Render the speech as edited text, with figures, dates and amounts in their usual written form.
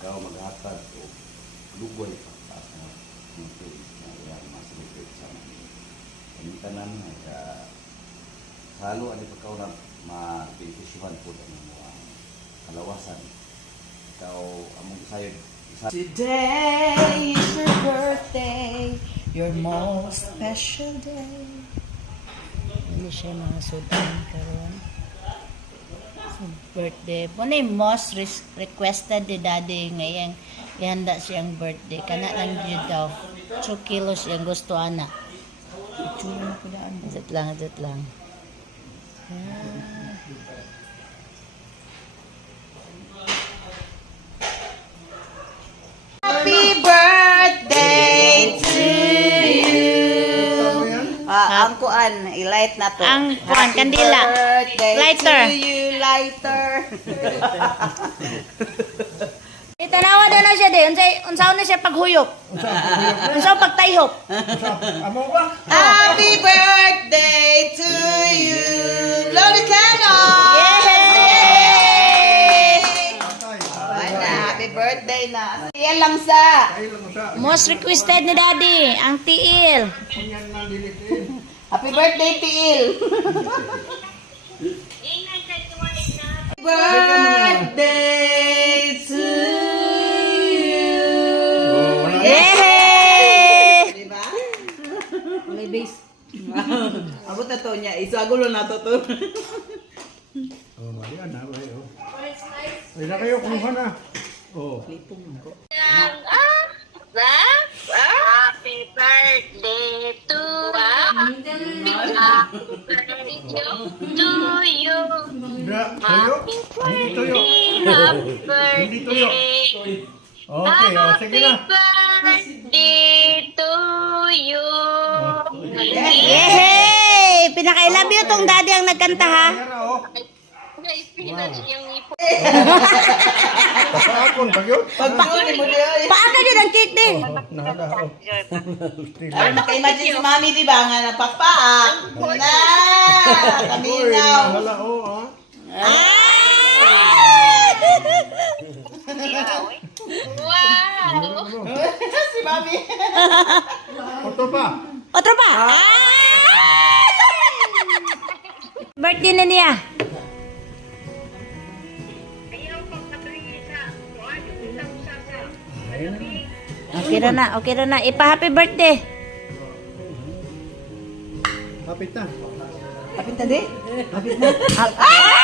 ikaw maghatag o lugoy pa sa mga yan, masalipit sa mga tanan at halo ang ipagkaulang ma-benefisyuhan po ang mga kalawasan. Ikaw, among sayod. Today is your birthday, your most special day. Hindi siya mga sudan karon. So, birthday. Muna yung most requested ni daddy ngayon. Ihanda siyang birthday. Kana lang yun daw. 2 kilos yung gusto ana. Adjut lang. Happy birthday to you. Ang kuan, i-light na to. Ang kuan, kandila. Lighter. To you, lighter. Itanawa din na siya di. Unsaon na siya paghuyop. Unsaon pagtayhop. Happy birthday to you. Blow the candle. Yay! Happy birthday na. Yan lang sa. Most requested ni daddy, ang tiil. Happy birthday, Tiil. Birthday to you. Yay! Diba? May base. Abot na to niya. Isagulo na to to. Oh, ayan na. Ay na kayo, kumuha na. Oh. Happy birthday to you. Tuyo? Hindi tuyo. Happy Hindi tuyo. birthday. Okay, oh, sige na. Birthday to you. Yay! Pinaka-I love you tong daddy ang nagkanta ha. Kaya oh. Guys, pinag yung ipo. Pasakon, bagyo. Pagpagod mo diyo. Paano yun ang cake din? Nahada, oh. Ay, maka-imagine si Mami, di ba? Nga napakpaak. Na! Kaminaw. Nahala, oh, ah. Wow. Si Mami. Oto pa. Otro pa? Birthday na niya. Ayaw pang katuloy sa kuwan, isang sasa. Okay na na. Ipa-happy birthday. Kapit na. Kapit na di? Ah!